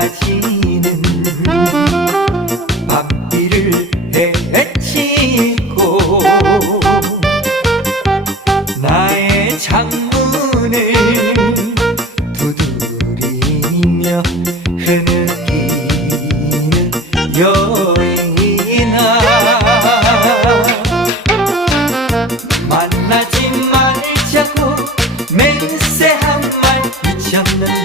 강아지는 바삐를 헤치고 나의 창문을 두드리며 흐느끼는 여인아. 만나지 말자고 맹세한 말 미쳤는